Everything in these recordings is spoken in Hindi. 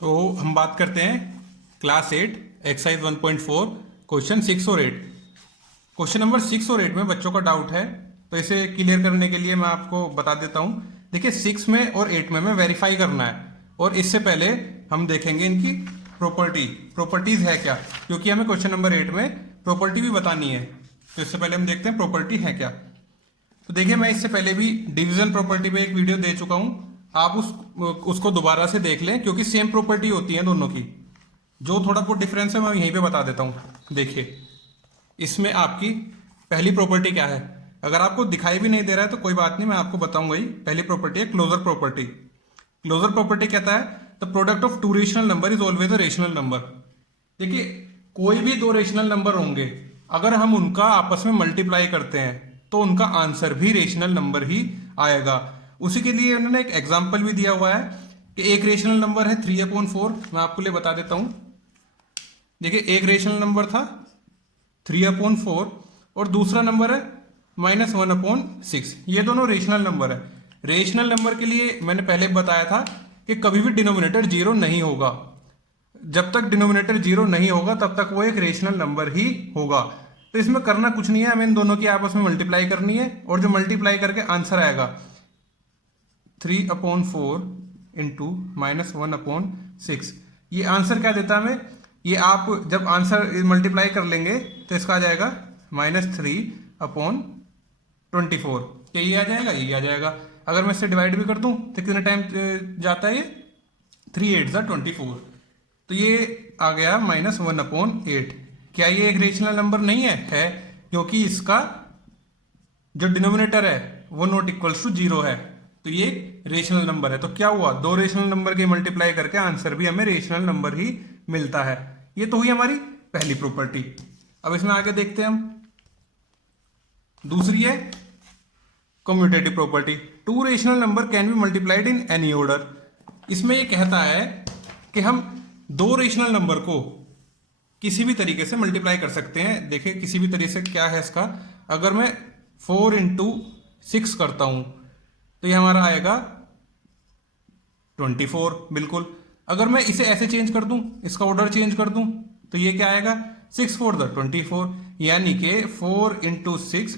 तो हम बात करते हैं क्लास 8 एक्सरसाइज 1.4 क्वेश्चन 6 और 8। क्वेश्चन नंबर 6 और 8 में बच्चों का डाउट है, तो इसे क्लियर करने के लिए मैं आपको बता देता हूं। देखिए 6 में और 8 में वेरीफाई करना है, और इससे पहले हम देखेंगे इनकी प्रॉपर्टीज है क्या, क्योंकि हमें क्वेश्चन नंबर 8 में प्रॉपर्टी भी बतानी है। तो इससे पहले हम देखते हैं प्रॉपर्टी है क्या। तो देखिए मैं इससे पहले भी डिवीजन प्रॉपर्टी पे एक वीडियो दे चुका हूं, आप उसको दोबारा से देख लें, क्योंकि सेम प्रॉपर्टी होती है दोनों की। जो थोड़ा बहुत डिफरेंस है मैं यहीं पे बता देता हूं। देखिए इसमें आपकी पहली प्रॉपर्टी क्या है, अगर आपको दिखाई भी नहीं दे रहा है तो कोई बात नहीं, मैं आपको बताऊंगा ही। पहली प्रॉपर्टी है क्लोजर प्रॉपर्टी। क्लोजर प्रॉपर्टी कहता है the product of two rational number is always a rational number. देखिए कोई भी दो रेशनल नंबर होंगे, अगर हम उनका आपस में मल्टीप्लाई करते हैं तो उनका आंसर भी रेशनल नंबर ही आएगा। उसी के लिए उन्होंने एक एग्जाम्पल भी दिया हुआ है कि एक रेशनल नंबर है 3/4। मैं आपको लिए बता देता हूं। देखिए एक रेशनल नंबर था 3/4 और दूसरा नंबर है -1/6। ये दोनों रेशनल नंबर है। रेशनल नंबर के लिए मैंने पहले बताया था कि कभी भी डिनोमिनेटर जीरो नहीं होगा। जब तक डिनोमिनेटर जीरो नहीं होगा तब तक वो एक रेशनल नंबर ही होगा। तो इसमें करना कुछ नहीं है, हमें इन दोनों की आपस में मल्टीप्लाई करनी है, और जो मल्टीप्लाई करके आंसर आएगा 3/4 इंटू -1/6। ये आंसर क्या देता है हमें, ये आप जब आंसर मल्टीप्लाई कर लेंगे तो इसका आ जाएगा -3/24। क्या ये आ जाएगा, ये आ जाएगा। अगर मैं इससे डिवाइड भी कर दूं तो कितने टाइम जाता है ये, 3/8 = 24। तो ये आ गया -1/8। क्या ये एक रेशनल नंबर नहीं है? है, क्योंकि इसका जो डिनोमिनेटर है वो नॉट इक्वल्स टू जीरो है, तो ये रेशनल नंबर है। तो क्या हुआ, दो रेशनल नंबर के मल्टीप्लाई करके आंसर भी हमें रेशनल नंबर ही मिलता है। ये तो हुई हमारी पहली प्रॉपर्टी। अब इसमें आगे देखते हैं हम। दूसरी है commutative property. Two rational number can be multiplied in any order. इसमें ये कहता है कि हम दो रेशनल नंबर को किसी भी तरीके से मल्टीप्लाई कर सकते हैं। देखिए किसी भी तरीके से क्या है इसका, अगर मैं 4 × 6 करता हूं तो ये हमारा आएगा 24। बिल्कुल। अगर मैं इसे ऐसे चेंज कर दूं, इसका ऑर्डर चेंज कर दूं, तो ये क्या आएगा 6×4 = 24। यानी कि 4 × 6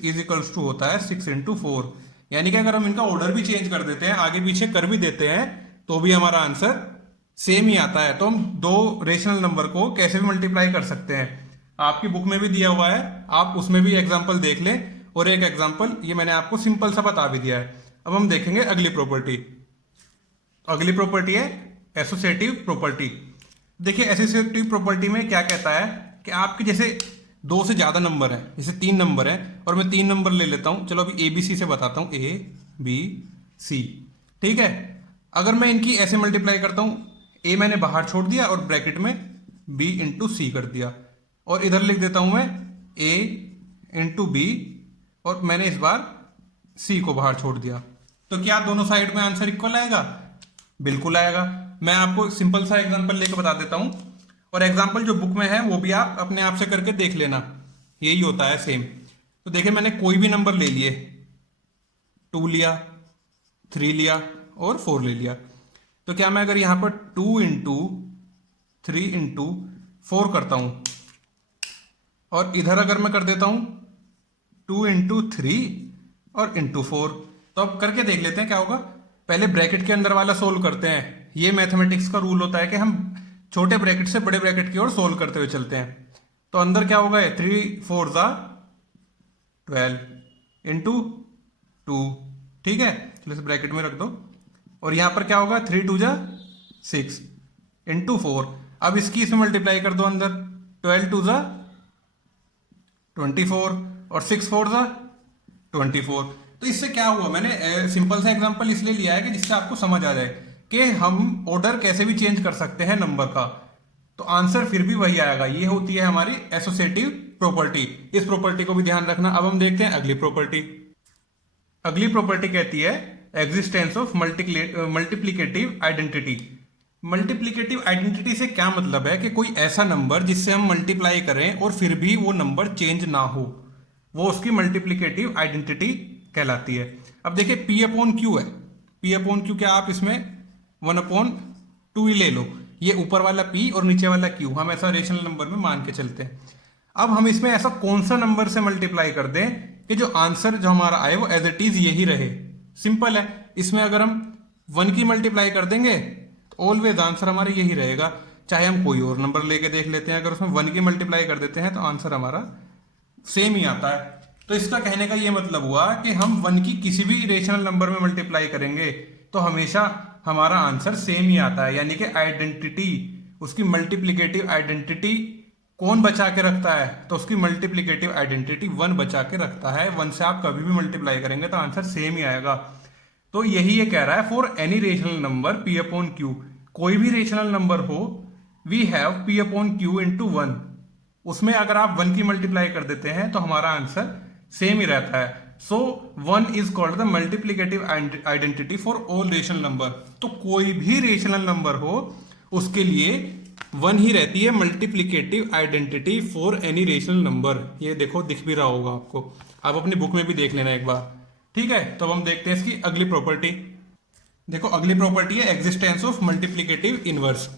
= होता है 6 × 4। यानी कि अगर हम इनका ऑर्डर भी चेंज कर देते हैं, आगे पीछे कर भी देते हैं, तो भी हमारा आंसर सेम ही आता है। तो हम दो रेशनल नंबर को कैसे भी मल्टीप्लाई कर सकते हैं। आपकी बुक में भी दिया हुआ है, आप उसमें भी एग्जाम्पल देख लें, और एक एग्जाम्पल ये मैंने आपको सिंपल सा बता भी दिया है। अब हम देखेंगे अगली प्रॉपर्टी। अगली प्रॉपर्टी है एसोसिएटिव प्रॉपर्टी। देखिए एसोसिएटिव प्रॉपर्टी में क्या कहता है कि आपके जैसे दो से ज्यादा नंबर है, जैसे 3 नंबर है, और मैं 3 नंबर ले लेता हूं। चलो अभी ABC से बताता हूं, ABC। ठीक है, अगर मैं इनकी ऐसे मल्टीप्लाई करता हूं, A मैंने बाहर छोड़ दिया और ब्रैकेट में B × C कर दिया, और इधर लिख देता हूं मैं A × B, और मैंने इस बार C को बाहर छोड़ दिया। तो क्या दोनों साइड में आंसर इक्वल आएगा? बिल्कुल आएगा। मैं आपको सिंपल सा एग्जांपल लेके बता देता हूं, और एग्जांपल जो बुक में है वो भी आप अपने आप से करके देख लेना, यही होता है सेम। तो देखिए मैंने कोई भी नंबर ले लिए, 2 लिया, 3 लिया और 4 ले लिया। तो क्या मैं अगर यहां पर 2 × 3 × 4 करता हूं, और इधर अगर मैं कर देता हूं 2 × 3 और × 4, तो अब करके देख लेते हैं क्या होगा। पहले ब्रैकेट के अंदर वाला सोल्व करते हैं। ये मैथमेटिक्स का रूल होता है कि हम छोटे ब्रैकेट से बड़े ब्रैकेट की ओर सोल्व करते हुए चलते हैं। तो अंदर क्या होगा, 3×4 = 12 × 2। ठीक है, चलो इसे ब्रैकेट में रख दो, और यहां पर क्या होगा 3×2 = 6 × 4। अब इसकी इसमें मल्टीप्लाई कर दो, अंदर 12×2 = 24 और 6×4 = 24। तो इससे क्या हुआ, मैंने सिंपल सा एग्जांपल इसलिए लिया है कि जिससे आपको समझ आ जाए कि हम ऑर्डर कैसे भी चेंज कर सकते हैं नंबर का, तो आंसर फिर भी वही आएगा। ये होती है हमारी एसोसिएटिव प्रॉपर्टी। इस प्रॉपर्टी को भी ध्यान रखना। अब हम देखते हैं अगली प्रॉपर्टी। अगली प्रॉपर्टी कहती है existence of multiplicative identity. Multiplicative identity से क्या मतलब है कि कोई ऐसा नंबर जिससे हम मल्टीप्लाई करें और फिर भी वो नंबर चेंज ना हो, वो उसकी मल्टीप्लिकेटिव आइडेंटिटी कहलाती है। अब देखिए P/Q है। P/Q क्या, आप इसमें 1/2 ही ले लो, ये ऊपर वाला p और नीचे वाला q हम ऐसा रेशनल नंबर में मान के चलते हैं। अब हम इसमें ऐसा कौन सा नंबर से मल्टीप्लाई कर दें कि जो आंसर जो हमारा आए वो एज इट इज यही रहे। सिंपल है, इसमें अगर हम 1 की मल्टीप्लाई कर देंगे तो ऑलवेज आंसर हमारा यही रहेगा। चाहे हम कोई और नंबर लेके देख लेते हैं, अगर उसमें 1 की मल्टीप्लाई कर देते हैं तो आंसर हमारा सेम ही आता है। तो इसका कहने का ये मतलब हुआ कि हम 1 की किसी भी रेशनल नंबर में मल्टीप्लाई करेंगे तो हमेशा हमारा आंसर सेम ही आता है। यानी कि आइडेंटिटी, उसकी मल्टीप्लिकेटिव आइडेंटिटी कौन बचा के रखता है, तो उसकी मल्टीप्लिकेटिव आइडेंटिटी 1 बचा के रखता है। 1 से आप कभी भी मल्टीप्लाई करेंगे तो आंसर सेम ही आएगा। तो यही ये कह रहा है, for any rational number p upon Q, कोई भी रेशनल नंबर हो, we have p upon Q into 1, उसमें अगर आप 1 की मल्टीप्लाई कर देते हैं तो हमारा आंसर सेम ही रहता है। सो 1 is called the multiplicative identity for all rational number. तो कोई भी रेशनल नंबर हो उसके लिए 1 ही रहती है multiplicative identity for any rational number. ये देखो दिख भी रहा होगा आपको, आप अपनी बुक में भी देख लेना एक बार। ठीक है, तो हम देखते हैं इसकी अगली प्रॉपर्टी। देखो अगली प्रॉपर्टी है existence of multiplicative inverse.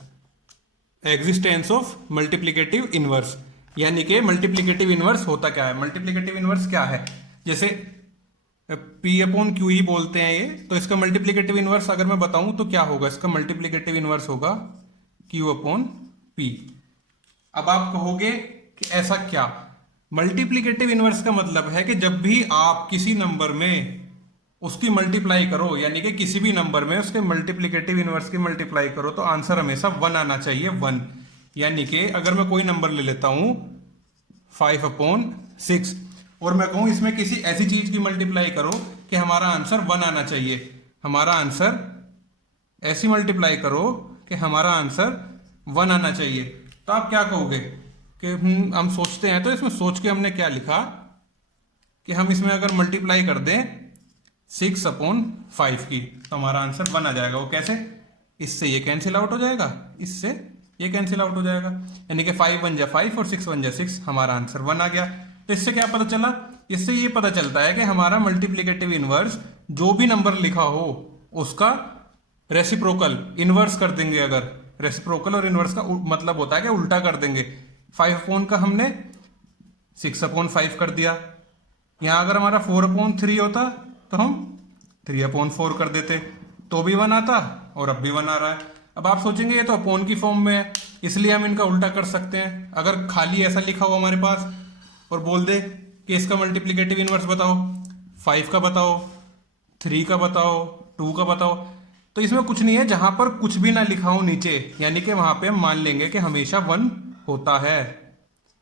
Existence of multiplicative inverse यानी कि मल्टीप्लिकेटिव इनवर्स होता क्या है। मल्टीप्लिकेटिव इनवर्स क्या है, जैसे p अपॉन क्यू ही बोलते हैं ये, तो इसका मल्टीप्लिकेटिव इनवर्स अगर मैं बताऊं तो क्या होगा, इसका मल्टीप्लिकेटिव इनवर्स होगा q अपॉन p। अब आप कहोगे कि ऐसा क्या, मल्टीप्लिकेटिव इनवर्स का मतलब है कि जब भी आप किसी नंबर में उसकी मल्टीप्लाई करो, यानी कि किसी भी नंबर में उसके मल्टीप्लिकेटिव इनवर्स की मल्टीप्लाई करो तो आंसर हमेशा 1 आना चाहिए, 1। यानी कि अगर मैं कोई नंबर ले लेता हूं 5 अपॉन 6 और मैं कहूं इसमें किसी ऐसी चीज की मल्टीप्लाई करो कि हमारा आंसर 1 आना चाहिए, हमारा आंसर ऐसी मल्टीप्लाई करो कि हमारा आंसर 1 आना चाहिए, तो आप क्या कहोगे कि हम सोचते हैं, तो इसमें सोच के हमने क्या लिखा कि हम इसमें अगर मल्टीप्लाई कर दें 6 अपॉन 5 की तो हमारा आंसर 1 आ जाएगा। वो कैसे, इससे ये कैंसिल आउट हो जाएगा, इससे ये कैंसिल आउट हो जाएगा, यानी कि 5 बन जा 5 और 6 बन जा 6, हमारा आंसर 1 आ गया। तो इससे क्या पता चला, इससे ये पता चलता है कि हमारा मल्टीप्लिकेटिव इनवर्स जो भी नंबर लिखा हो उसका रेसिप्रोकल इनवर्स कर देंगे। अगर रेसिप्रोकल और इनवर्स का मतलब होता है कि उल्टा कर देंगे। 5 अपॉन का हमने 6 अपॉन 5 कर दिया, यहां अगर हमारा 4 अपॉन 3 होता तो हम 3 अपॉन 4 कर देते तो भी 1 आता, और अब भी 1 आ रहा है। अब आप सोचेंगे ये तो अपॉन की फॉर्म में है इसलिए हम इनका उल्टा कर सकते हैं। अगर खाली ऐसा लिखा हो हमारे पास और बोल दे कि इसका मल्टीप्लिकेटिव इनवर्स बताओ, 5 का बताओ, 3 का बताओ, 2 का बताओ, तो इसमें कुछ नहीं है। जहां पर कुछ भी ना लिखा हो नीचे, यानी कि वहां पे हम मान लेंगे कि हमेशा 1 होता है।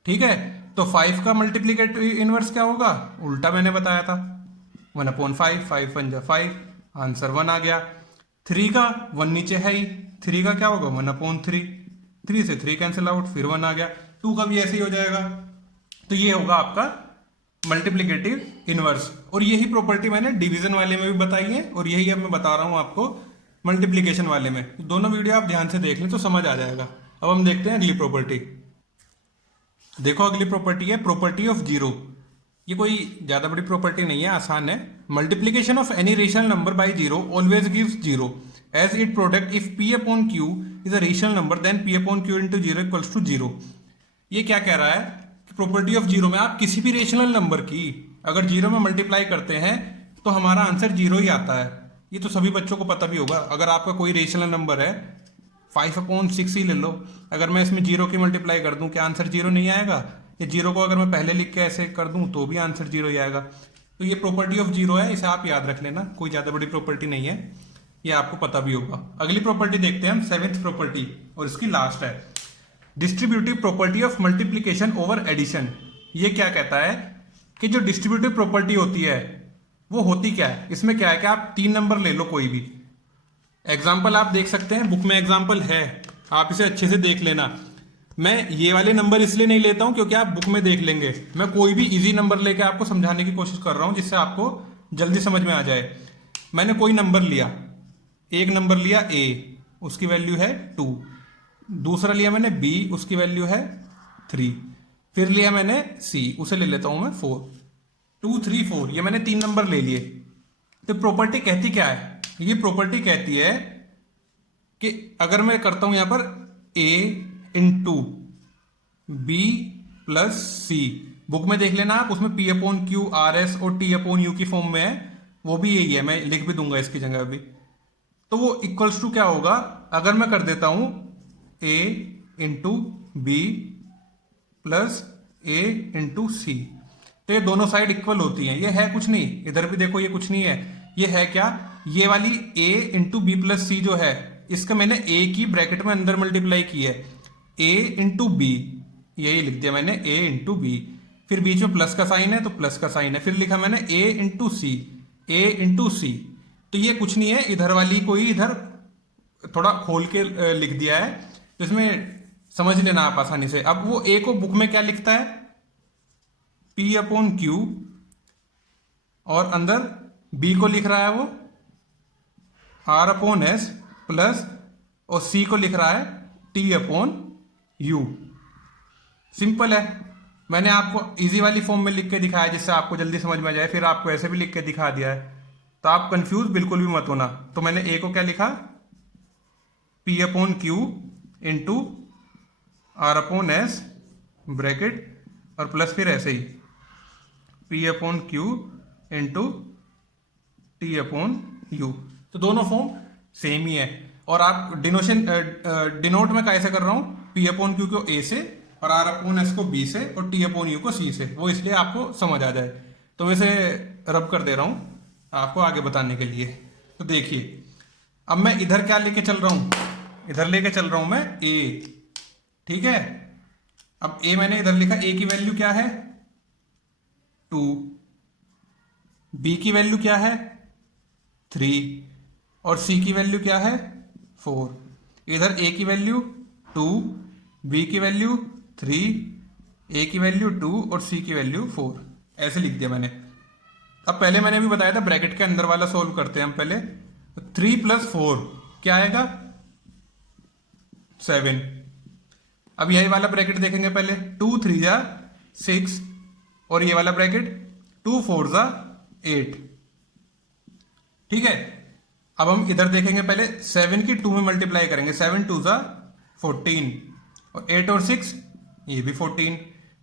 ठीक है, तो 5 का मल्टीप्लिकेटिव इनवर्स क्या होगा, उल्टा मैंने बताया था, 1 अपॉन 5, 5 1 जा 5, आंसर 1 आ गया। 3 का 1 नीचे है ही, 3 का क्या होगा 1 अपॉन 3, 3 से 3 कैंसिल आउट, फिर 1 आ गया। 2 का भी ऐसे ही हो जाएगा। तो ये होगा आपका मल्टीप्लिकेटिव इनवर्स, और यही प्रॉपर्टी मैंने डिवीजन वाले में भी बताई है और यही अब मैं बता रहा हूं आपको मल्टीप्लिकेशन वाले में। दोनों वीडियो आप ध्यान से देख लें तो समझ आ जाएगा। अब हम देखते हैं अगली प्रॉपर्टी। देखो अगली प्रॉपर्टी है प्रॉपर्टी ऑफ जीरो। ये कोई ज्यादा बड़ी प्रॉपर्टी नहीं है, आसान है। Multiplication of any rational number by zero always gives zero as it product if p upon q is a rational number then p upon q into zero equals to zero. ये क्या कह रहा है कि प्रॉपर्टी ऑफ जीरो में आप किसी भी रेशनल नंबर की अगर जीरो में मल्टीप्लाई करते हैं तो हमारा आंसर जीरो ही आता है। ये तो सभी बच्चों को पता भी होगा। अगर आपका कोई रेशनल नंबर है 5 अपॉन 6 ही ले लो, अगर मैं इसमें जीरो की मल्टीप्लाई कर दूं क्या आंसर जीरो नहीं आएगा? ये जीरो को अगर मैं पहले लिख के ऐसे कर दूं तो भी आंसर जीरो ही आएगा। तो ये प्रॉपर्टी ऑफ जीरो है, इसे आप याद रख लेना, कोई ज्यादा बड़ी प्रॉपर्टी नहीं है, ये आपको पता भी होगा। अगली प्रॉपर्टी देखते हैं हम, 7th प्रॉपर्टी, और इसकी लास्ट है distributive property of multiplication over addition. ये क्या कहता है कि जो डिस्ट्रीब्यूटिव प्रॉपर्टी होती है वो होती क्या है? इसमें क्या है कि आप 3 नंबर ले लो कोई भी, एग्जाम्पल आप देख सकते हैं, बुक में एग्जाम्पल है, आप इसे अच्छे से देख लेना। मैं ये वाले नंबर इसलिए नहीं लेता हूं क्योंकि आप बुक में देख लेंगे, मैं कोई भी इजी नंबर लेके आपको समझाने की कोशिश कर रहा हूं जिससे आपको जल्दी समझ में आ जाए। मैंने कोई नंबर लिया, एक नंबर लिया a, उसकी वैल्यू है 2, दूसरा लिया मैंने b, उसकी वैल्यू है 3, फिर लिया मैंने c, उसे ले लेता हूं मैं 4, 2 3 4, ये मैंने 3 नंबर ले लिए। तो प्रॉपर्टी कहती क्या है? ये प्रॉपर्टी कहती है कि अगर मैं करता हूं यहां पर ए इंटू बी प्लस सी। बुक में देख लेना आप, उसमें P upon Q R S और टी अपॉन यू की फॉर्म में है, वो भी यही है, मैं लिख भी दूंगा इसकी जगह भी। तो वो इक्वल्स टू क्या होगा, अगर मैं कर देता हूं ए इंटू बी प्लस ए इंटू सी, तो ये दोनों साइड इक्वल होती हैं। ये है कुछ नहीं, इधर भी देखो ये कुछ नहीं है, ये है क्या, ये वाली a इंटू बी प्लस सी जो है, इसका मैंने a की ब्रैकेट में अंदर मल्टीप्लाई की है, a इंटू बी, यही लिख दिया मैंने a इंटू बी, फिर बीच में प्लस का साइन है तो प्लस का साइन है, फिर लिखा मैंने a into C, a into C. तो ये कुछ नहीं है, इधर वाली को ही इधर थोड़ा खोल के लिख दिया है, तो इसमें समझ लेना आप आसानी से। अब वो a को बुक में क्या लिखता है, p अपॉन क्यू, और अंदर b को लिख रहा है वो r अपॉन एस प्लस, और c को लिख रहा है t अपॉन यू। सिंपल है, मैंने आपको इजी वाली फॉर्म में लिख के दिखाया जिससे आपको जल्दी समझ में आ जाए, फिर आपको ऐसे भी लिख के दिखा दिया है, तो आप कंफ्यूज बिल्कुल भी मत होना। तो मैंने a को क्या लिखा, p upon Q into r upon S bracket, और प्लस फिर ऐसे ही p upon Q into T upon you. तो दोनों फॉर्म सेम ही है, और आप डिनोट में कैसे कर रहा हूं, p अपॉन क्यू को a से, और r अपॉन एस को b से, और t अपॉन यू को c से, वो इसलिए आपको समझ आ जाए, तो वैसे रब कर दे रहा हूं आपको आगे बताने के लिए। तो देखिए अब मैं इधर क्या लेके चल रहा हूं, इधर लेके चल रहा हूं मैं a, ठीक है। अब a मैंने इधर लिखा, a की वैल्यू क्या है 2, b की वैल्यू क्या है 3, और c की वैल्यू क्या है 4। इधर a की वैल्यू 2, b की वैल्यू 3, a की वैल्यू 2 और c की वैल्यू 4, ऐसे लिख दिया मैंने। अब पहले मैंने भी बताया था ब्रैकेट के अंदर वाला सोल्व करते हैं हम पहले। 3 प्लस 4 क्या आएगा 7। अब यही वाला ब्रैकेट देखेंगे पहले, 2 3 जा 6, और ये वाला ब्रैकेट 2 4 जा 8, ठीक है। अब हम इधर देखेंगे पहले, 7 की 2 में मल्टीप्लाई करेंगे, 7 2 जा 14, और 8 और 6 ये भी 14,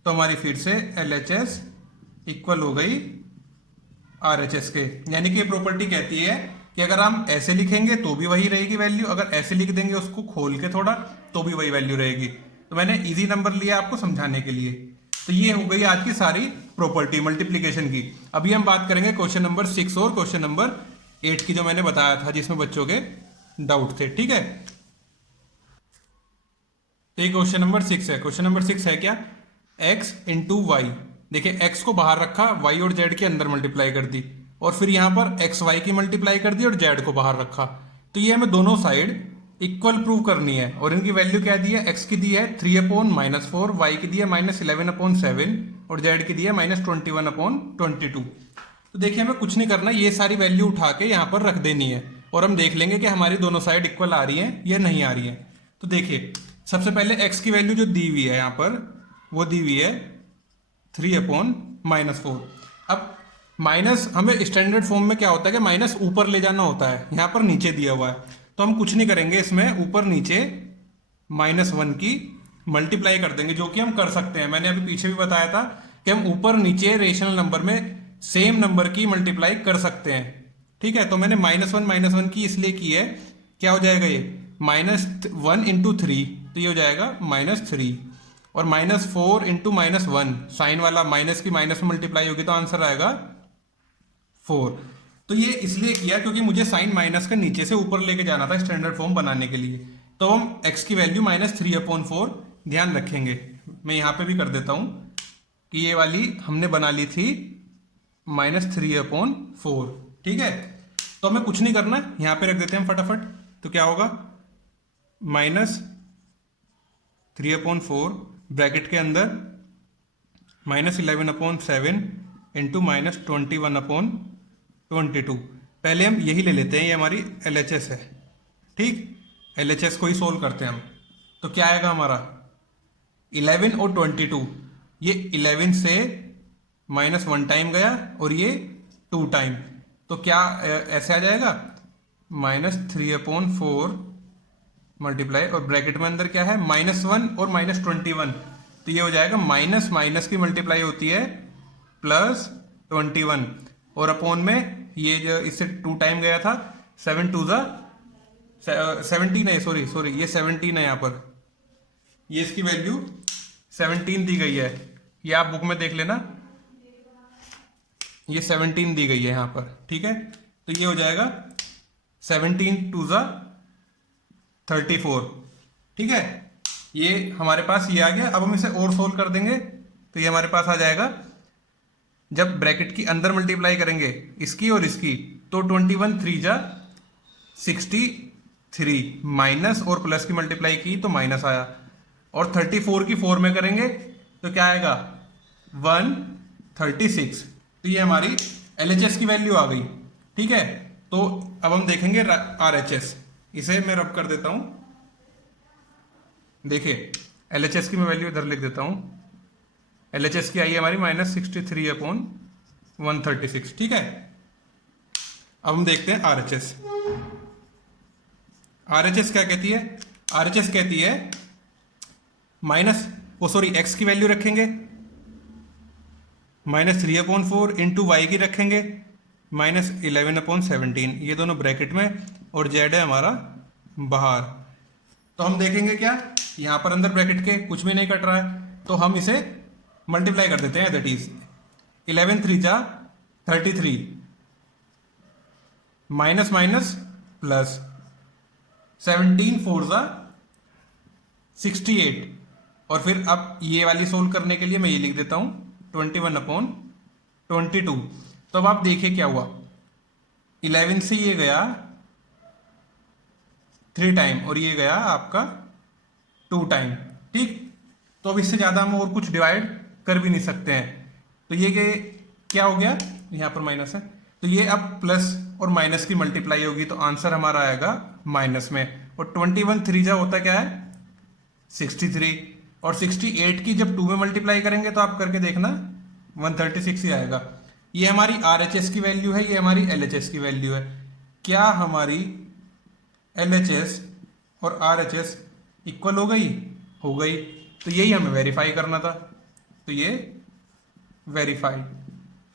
तो हमारी फिर से LHS इक्वल हो गई RHS के। यानी कि ये प्रॉपर्टी कहती है कि अगर हम ऐसे लिखेंगे तो भी वही रहेगी वैल्यू, अगर ऐसे लिख देंगे उसको खोल के थोड़ा तो भी वही वैल्यू रहेगी। तो मैंने इजी नंबर लिया आपको समझाने के लिए। तो ये हो गई आज की सारी प्रॉपर्टी मल्टीप्लीकेशन की। अभी हम बात करेंगे क्वेश्चन नंबर 6 और क्वेश्चन नंबर 8 की, जो मैंने बताया था जिसमें बच्चों के डाउट थे, ठीक है। तो ये क्वेश्चन नंबर 6 है। क्वेश्चन नंबर 6 है क्या, x इंटू वाई। देखिए x को बाहर रखा, y और z के अंदर मल्टीप्लाई कर दी, और फिर यहां पर x y की मल्टीप्लाई कर दी और z को बाहर रखा। तो ये हमें दोनों साइड इक्वल प्रूव करनी है, और इनकी वैल्यू क्या दी है, x की दी है 3 अपॉन -4, y की दी है -11 अपॉन 7, और z की दी है -21 अपॉन 22। तो देखिए हमें कुछ नहीं करना, ये सारी वैल्यू उठा के यहाँ पर रख देनी है, और हम देख लेंगे कि हमारी दोनों साइड इक्वल आ रही है या नहीं आ रही है। तो देखिए सबसे पहले x की वैल्यू जो दी हुई है यहाँ पर, वो दी हुई है 3 अपॉन -4। अब माइनस हमें स्टैंडर्ड फॉर्म में क्या होता है कि माइनस ऊपर ले जाना होता है, यहाँ पर नीचे दिया हुआ है, तो हम कुछ नहीं करेंगे, इसमें ऊपर नीचे -1 की मल्टीप्लाई कर देंगे, जो कि हम कर सकते हैं। मैंने अभी पीछे भी बताया था कि हम ऊपर नीचे रेशनल नंबर में सेम नंबर की मल्टीप्लाई कर सकते हैं, ठीक है। तो मैंने -1 की इसलिए की है, क्या हो जाएगा ये -1 इंटू 3, तो ये हो जाएगा -3, और -4 इंटू -1, साइन वाला माइनस की माइनस में मल्टीप्लाई होगी तो आंसर आएगा 4। तो ये इसलिए किया क्योंकि मुझे साइन माइनस का नीचे से ऊपर लेके जाना था स्टैंडर्ड फॉर्म बनाने के लिए। तो हम x की वैल्यू -3 अपॉन 4 ध्यान रखेंगे। मैं यहाँ पे भी कर देता हूँ कि ये वाली हमने बना ली थी -3 अपॉन 4, ठीक है। तो हमें कुछ नहीं करना, यहाँ पे रख देते हैं फटाफट। तो क्या होगा -3 अपॉन 4 ब्रैकेट के अंदर -11 अपॉन 7 इंटू -21 अपॉन 22। पहले हम यही ले लेते हैं, ये हमारी LHS है, ठीक। LHS को ही सोल्व करते हैं हम। तो क्या आएगा हमारा 11 और 22, ये 11 से -1 टाइम गया और ये 2 टाइम, तो क्या ऐसे आ जाएगा -3 अपॉन 4 मल्टीप्लाई, और ब्रैकेट में अंदर क्या है -1 और -21, तो ये हो जाएगा माइनस माइनस की मल्टीप्लाई होती है +21, और अपॉन में ये जो इससे 2 टाइम गया था, 7 2 17 है, सॉरी ये 17 है यहाँ पर, ये इसकी वैल्यू 17 दी गई है, ये आप बुक में देख लेना, ये 17 दी गई है यहाँ पर, ठीक है। तो ये हो जाएगा 17 2 34, ठीक है। ये हमारे पास ये आ गया। अब हम इसे और सोल्व कर देंगे तो ये हमारे पास आ जाएगा, जब ब्रैकेट की अंदर मल्टीप्लाई करेंगे इसकी और इसकी, तो 21 3 63, माइनस और प्लस की मल्टीप्लाई की तो माइनस आया, और 34 की 4 में करेंगे तो क्या आएगा 136। तो ये हमारी LHS की वैल्यू आ गई, ठीक है। तो अब हम देखेंगे RHS, इसे मैं रब कर देता हूं, देखिए LHS की मैं वैल्यू इधर लिख देता हूं। LHS की आई है हमारी -63/136, ठीक है। अब हम देखते हैं RHS। RHS क्या कहती है? RHS कहती है x की वैल्यू रखेंगे -3/4 इंटू वाई की रखेंगे -11/17, ये दोनों ब्रैकेट में, और z है हमारा बाहर। तो हम देखेंगे क्या, यहां पर अंदर ब्रैकेट के कुछ भी नहीं कट रहा है, तो हम इसे मल्टीप्लाई कर देते हैं, that is 11 3 33, minus minus plus, 17 4 68, और फिर अब ये वाली सोल्व करने के लिए मैं ये लिख देता हूं 21/22। तो अब आप देखिए क्या हुआ, 11 से ये गया 3 टाइम और ये गया आपका 2 टाइम, ठीक। तो अब इससे ज्यादा हम और कुछ डिवाइड कर भी नहीं सकते हैं, तो ये क्या हो गया, यहां पर माइनस है, तो ये अब प्लस और माइनस की मल्टीप्लाई होगी, तो आंसर हमारा आएगा माइनस में। और 21 3 होता क्या है 63, और 68 की जब 2 में मल्टीप्लाई करेंगे तो आप करके देखना 136 ही आएगा। ये हमारी RHS की वैल्यू है, ये हमारी LHS की वैल्यू है। क्या हमारी LHS और RHS इक्वल हो गई? हो गई। तो यही हमें वेरीफाई करना था, तो ये वेरीफाइड,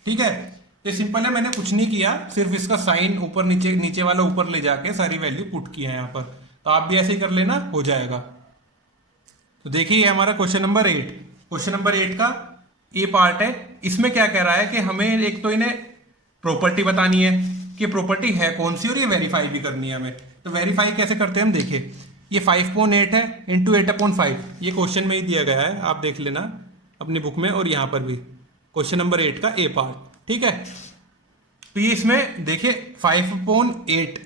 ठीक है। तो सिंपल है, मैंने कुछ नहीं किया, सिर्फ इसका साइन ऊपर नीचे, नीचे वाला ऊपर ले जाके सारी वैल्यू पुट किया है यहाँ पर। तो आप भी ऐसे ही कर लेना, हो जाएगा। तो देखिए ये हमारा क्वेश्चन नंबर 8, क्वेश्चन नंबर 8 का ये पार्ट है। इसमें क्या कह रहा है कि हमें एक तो इन्हें प्रॉपर्टी बतानी है कि प्रॉपर्टी है कौन सी, और ये वेरीफाई भी करनी है हमें। तो वेरीफाई कैसे करते हैं हम देखिए, ये 5/8 है इंटू 8/5, ये क्वेश्चन में ही दिया गया है, आप देख लेना अपनी बुक में, और यहाँ पर भी क्वेश्चन नंबर 8 का ए पार्ट, ठीक है। तो ये इसमें देखिए 5/8,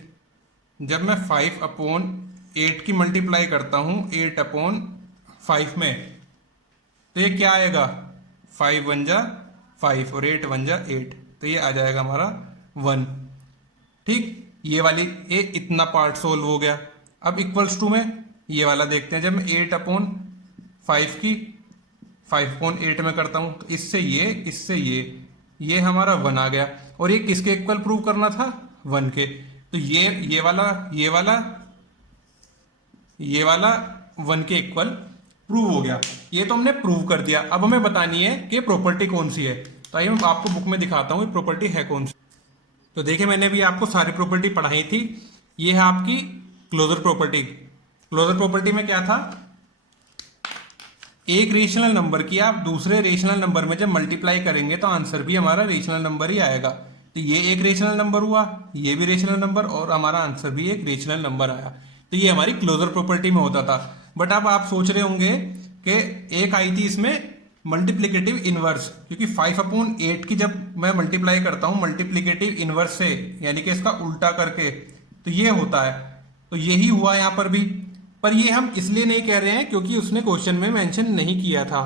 जब मैं 5/8 की मल्टीप्लाई करता हूं 8/5 में, तो ये क्या आएगा 5 1 5 और 8 1 8, तो ये आ जाएगा हमारा 1, ठीक। ये वाली इतना पार्ट सोल्व हो गया। अब इक्वल्स टू में ये वाला देखते हैं, जब मैं 8/5 की 5/8 में करता हूं, तो इससे ये हमारा 1 आ गया, और ये किसके इक्वल प्रूव करना था 1 के, तो ये वाला 1 के इक्वल प्रूव हो गया। ये तो हमने प्रूव कर दिया। अब हमें बतानी है कि प्रॉपर्टी कौन सी है, तो आइए मैं आपको बुक में दिखाता हूं प्रॉपर्टी है कौन सी। तो देखिए मैंने भी आपको सारी प्रॉपर्टी पढ़ाई थी। ये है आपकी क्लोजर प्रॉपर्टी। क्लोजर प्रॉपर्टी में क्या था, एक रेशनल नंबर की आप दूसरे रेशनल नंबर में जब मल्टीप्लाई करेंगे तो आंसर भी हमारा रेशनल नंबर ही आएगा। तो ये एक रेशनल नंबर हुआ, ये भी रेशनल नंबर, और हमारा आंसर भी एक रेशनल नंबर आया। तो ये हमारी क्लोजर प्रॉपर्टी में होता था। बट अब आप सोच रहे होंगे कि एक आई थी इसमें मल्टीप्लिकेटिव इनवर्स, क्योंकि 5/8 की जब मैं मल्टीप्लाई करता हूं मल्टीप्लिकेटिव इनवर्स से, यानी कि इसका उल्टा करके, तो ये होता है। तो यही हुआ यहां पर भी, पर ये हम इसलिए नहीं कह रहे हैं क्योंकि उसने क्वेश्चन में मेंशन नहीं किया था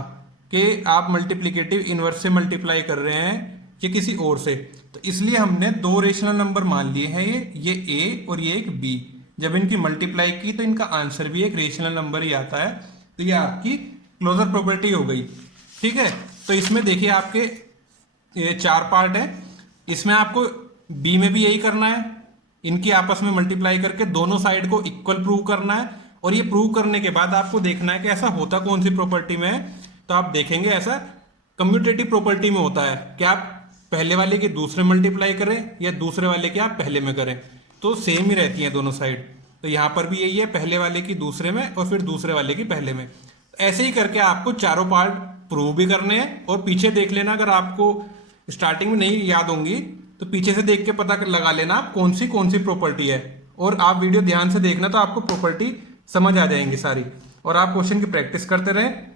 कि आप मल्टीप्लिकेटिव इनवर्स से मल्टीप्लाई कर रहे हैं या किसी और से। तो इसलिए हमने 2 रेशनल नंबर मान लिए हैं, ये A और ये एक B। जब इनकी मल्टीप्लाई की तो इनका आंसर भी एक रेशनल नंबर ही आता है। तो ये आपकी क्लोजर प्रॉपर्टी हो गई, ठीक है। तो इसमें देखिए आपके ये 4 पार्ट है। इसमें आपको B में भी यही करना है, इनकी आपस में मल्टीप्लाई करके दोनों साइड को इक्वल प्रूव करना है, और ये प्रूव करने के बाद आपको देखना है कि ऐसा होता कौन सी प्रॉपर्टी में है। तो आप देखेंगे ऐसा कम्यूटेटिव प्रॉपर्टी में होता है कि आप पहले वाले के दूसरे मल्टीप्लाई करें या दूसरे वाले के आप पहले में करें, तो सेम ही रहती हैं दोनों साइड। तो यहाँ पर भी यही है, पहले वाले की दूसरे में और फिर दूसरे वाले की पहले में। ऐसे ही करके आपको चारों पार्ट प्रूव भी करने हैं। और पीछे देख लेना, अगर आपको स्टार्टिंग में नहीं याद होंगी तो पीछे से देख के पता लगा लेना आप कौन सी प्रॉपर्टी है। और आप वीडियो ध्यान से देखना तो आपको प्रॉपर्टी समझ आ जाएंगी सारी। और आप क्वेश्चन की प्रैक्टिस करते रहें।